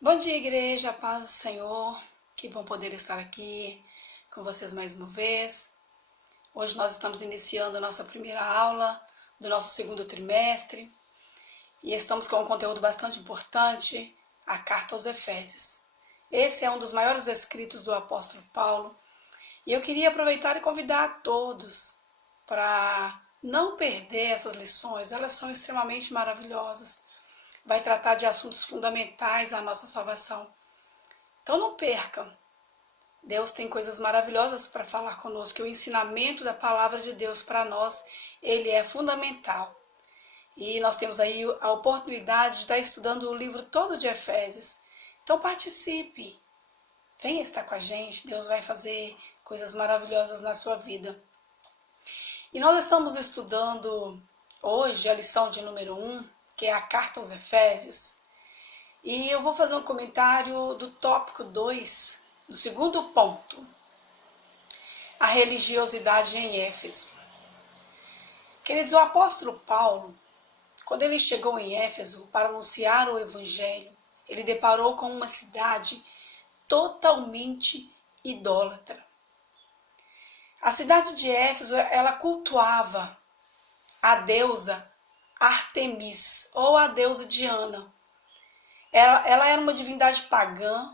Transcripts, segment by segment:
Bom dia, igreja, paz do Senhor. Que bom poder estar aqui com vocês mais uma vez. Hoje nós estamos iniciando a nossa primeira aula do nosso segundo trimestre e estamos com um conteúdo bastante importante, a Carta aos Efésios. Esse é um dos maiores escritos do apóstolo Paulo e eu queria aproveitar e convidar a todos para não perder essas lições. Elas são extremamente maravilhosas. Vai tratar de assuntos fundamentais à nossa salvação. Então não percam. Deus tem coisas maravilhosas para falar conosco. E o ensinamento da palavra de Deus para nós, ele é fundamental. E nós temos aí a oportunidade de estar estudando o livro todo de Efésios. Então participe. Venha estar com a gente. Deus vai fazer coisas maravilhosas na sua vida. E nós estamos estudando hoje a lição de número 1, que é a Carta aos Efésios, e eu vou fazer um comentário do tópico 2, no segundo ponto, a religiosidade em Éfeso. Queridos, o apóstolo Paulo, quando ele chegou em Éfeso para anunciar o evangelho, ele deparou com uma cidade totalmente idólatra. A cidade de Éfeso, ela cultuava a deusa Artemis, ou a deusa Diana. Ela era uma divindade pagã,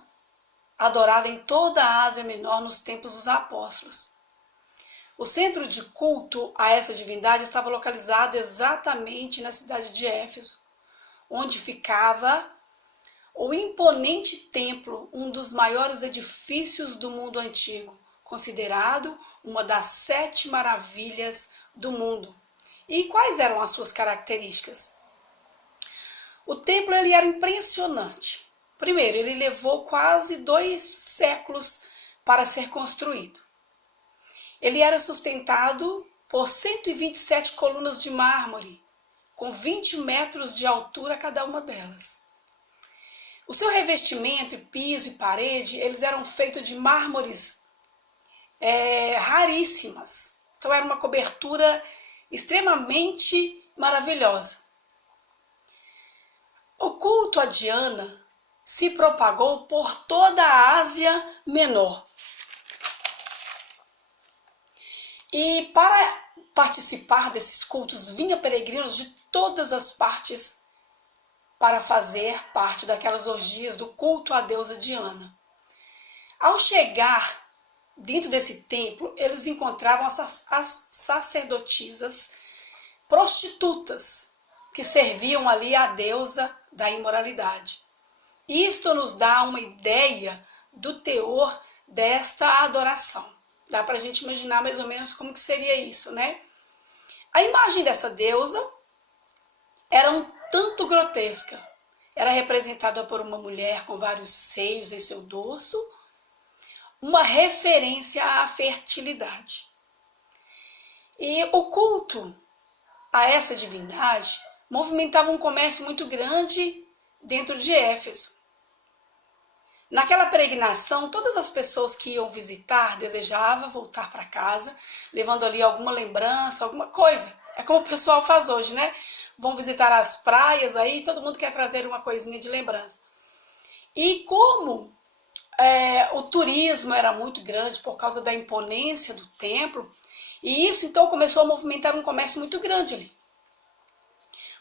adorada em toda a Ásia Menor nos tempos dos apóstolos. O centro de culto a essa divindade estava localizado exatamente na cidade de Éfeso, onde ficava o imponente templo, um dos maiores edifícios do mundo antigo, considerado uma das 7 maravilhas do mundo. E quais eram as suas características? O templo ele era impressionante. Primeiro, ele levou quase 2 séculos para ser construído. Ele era sustentado por 127 colunas de mármore, com 20 metros de altura cada uma delas. O seu revestimento, piso e parede, eles eram feitos de mármores raríssimas. Então era uma cobertura extremamente maravilhosa. O culto a Diana se propagou por toda a Ásia Menor. E para participar desses cultos, vinham peregrinos de todas as partes para fazer parte daquelas orgias do culto à deusa Diana. Ao chegar dentro desse templo, eles encontravam as sacerdotisas prostitutas que serviam ali à deusa da imoralidade. Isto nos dá uma ideia do teor desta adoração. Dá para a gente imaginar mais ou menos como que seria isso, né? A imagem dessa deusa era um tanto grotesca. Era representada por uma mulher com vários seios em seu dorso, uma referência à fertilidade. E o culto a essa divindade movimentava um comércio muito grande dentro de Éfeso. Naquela peregrinação, todas as pessoas que iam visitar desejavam voltar para casa, levando ali alguma lembrança, alguma coisa. É como o pessoal faz hoje, né? Vão visitar as praias, aí todo mundo quer trazer uma coisinha de lembrança. E como o turismo era muito grande por causa da imponência do templo, e isso então começou a movimentar um comércio muito grande ali.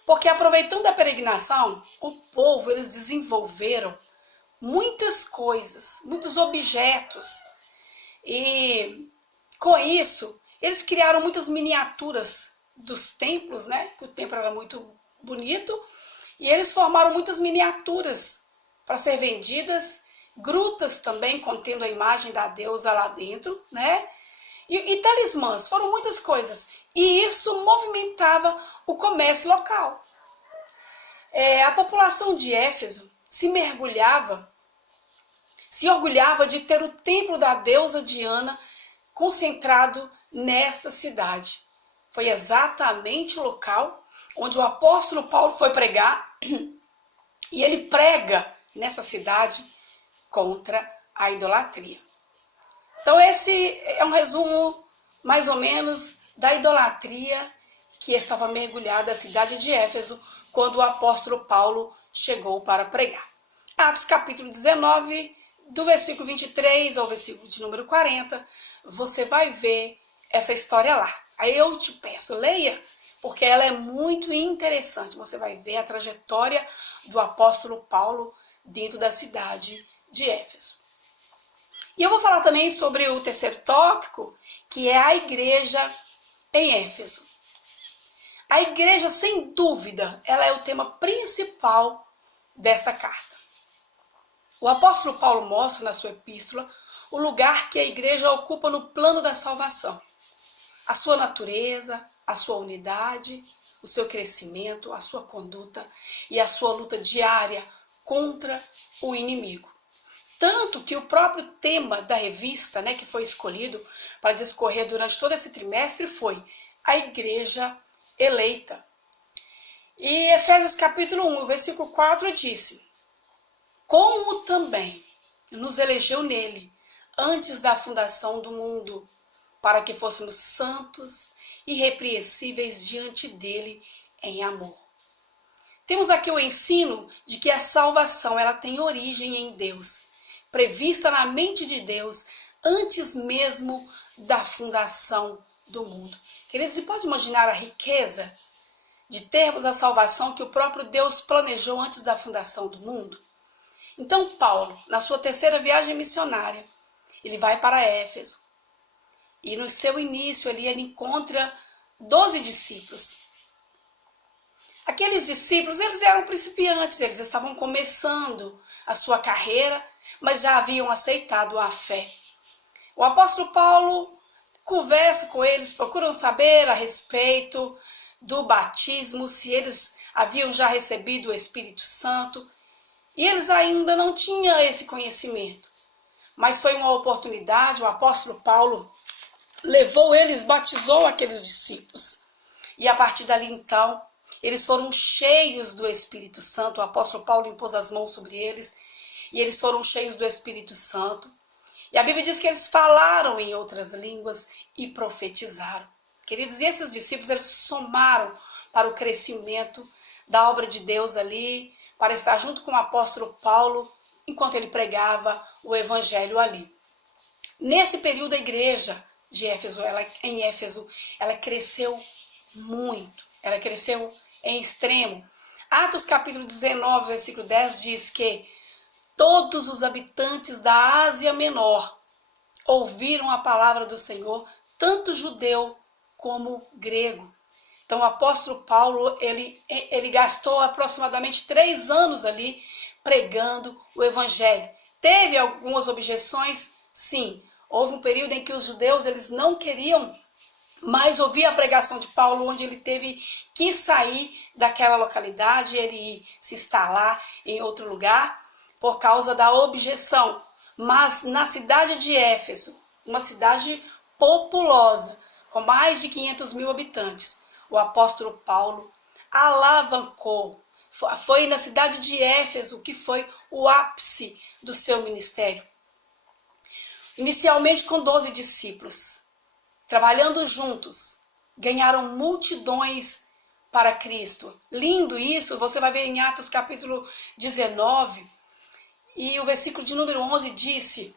Porque aproveitando a peregrinação, o povo, eles desenvolveram muitas coisas, muitos objetos. E com isso, eles criaram muitas miniaturas dos templos, né? Que o templo era muito bonito. E eles formaram muitas miniaturas para ser vendidas, grutas também contendo a imagem da deusa lá dentro, né? E talismãs, foram muitas coisas. E isso movimentava o comércio local. A população de Éfeso se orgulhava de ter o templo da deusa Diana concentrado nesta cidade. Foi exatamente o local onde o apóstolo Paulo foi pregar, e ele prega nessa cidade contra a idolatria. Então esse é um resumo mais ou menos da idolatria que estava mergulhada a cidade de Éfeso quando o apóstolo Paulo chegou para pregar. Atos capítulo 19, do versículo 23 ao versículo de número 40, você vai ver essa história lá. Aí eu te peço, leia, porque ela é muito interessante. Você vai ver a trajetória do apóstolo Paulo dentro da cidade de Éfeso. E eu vou falar também sobre o terceiro tópico, que é a igreja em Éfeso. A igreja, sem dúvida, ela é o tema principal desta carta. O apóstolo Paulo mostra na sua epístola o lugar que a igreja ocupa no plano da salvação. A sua natureza, a sua unidade, o seu crescimento, a sua conduta e a sua luta diária contra o inimigo. Tanto que o próprio tema da revista, que foi escolhido para discorrer durante todo esse trimestre, foi a igreja eleita. E Efésios capítulo 1, versículo 4 disse: como também nos elegeu nele, antes da fundação do mundo, para que fôssemos santos e irrepreensíveis diante dele em amor. Temos aqui o ensino de que a salvação ela tem origem em Deus, prevista na mente de Deus antes mesmo da fundação do mundo. Queridos, você pode imaginar a riqueza de termos a salvação que o próprio Deus planejou antes da fundação do mundo? Então Paulo, na sua terceira viagem missionária, ele vai para Éfeso. E no seu início ali ele encontra 12 discípulos. Aqueles discípulos, eles eram principiantes, eles estavam começando a sua carreira, mas já haviam aceitado a fé. O apóstolo Paulo conversa com eles, procuram saber a respeito do batismo, se eles haviam já recebido o Espírito Santo, e eles ainda não tinham esse conhecimento. Mas foi uma oportunidade, o apóstolo Paulo levou eles, batizou aqueles discípulos. E a partir dali então, eles foram cheios do Espírito Santo. O apóstolo Paulo impôs as mãos sobre eles e eles foram cheios do Espírito Santo. E a Bíblia diz que eles falaram em outras línguas e profetizaram. Queridos, e esses discípulos, eles somaram para o crescimento da obra de Deus ali, para estar junto com o apóstolo Paulo, enquanto ele pregava o evangelho ali. Nesse período, a igreja de Éfeso, ela cresceu muito, ela cresceu em extremo. Atos capítulo 19, versículo 10 diz que todos os habitantes da Ásia Menor ouviram a palavra do Senhor, tanto judeu como grego. Então o apóstolo Paulo, ele gastou aproximadamente 3 anos ali pregando o evangelho. Teve algumas objeções? Sim. Houve um período em que os judeus eles não queriam mais ouvir a pregação de Paulo, onde ele teve que sair daquela localidade, ele se instalar em outro lugar por causa da objeção. Mas na cidade de Éfeso, uma cidade populosa, com mais de 500 mil habitantes, o apóstolo Paulo alavancou. Foi na cidade de Éfeso que foi o ápice do seu ministério. Inicialmente com 12 discípulos, trabalhando juntos, ganharam multidões para Cristo. Lindo isso, você vai ver em Atos capítulo 19, e o versículo de número 11 disse: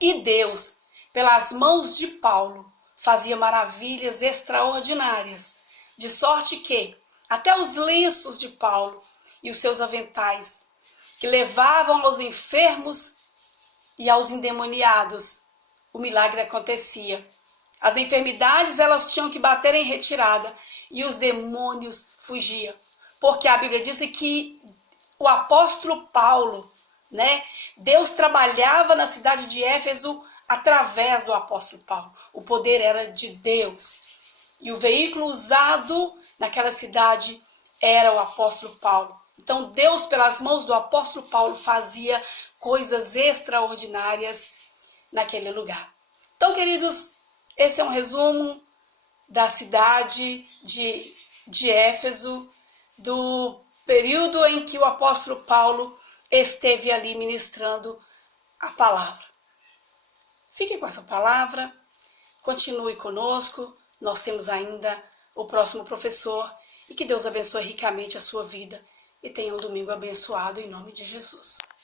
e Deus, pelas mãos de Paulo, fazia maravilhas extraordinárias, de sorte que até os lenços de Paulo e os seus aventais, que levavam aos enfermos e aos endemoniados, o milagre acontecia. As enfermidades elas tinham que bater em retirada e os demônios fugiam. Porque a Bíblia diz que o apóstolo Paulo, Deus trabalhava na cidade de Éfeso através do apóstolo Paulo. O poder era de Deus. E o veículo usado naquela cidade era o apóstolo Paulo. Então Deus, pelas mãos do apóstolo Paulo, fazia coisas extraordinárias naquele lugar. Então, queridos, esse é um resumo da cidade de Éfeso, do período em que o apóstolo Paulo esteve ali ministrando a palavra. Fique com essa palavra, continue conosco, nós temos ainda o próximo professor, e que Deus abençoe ricamente a sua vida. e tenha um domingo abençoado em nome de Jesus.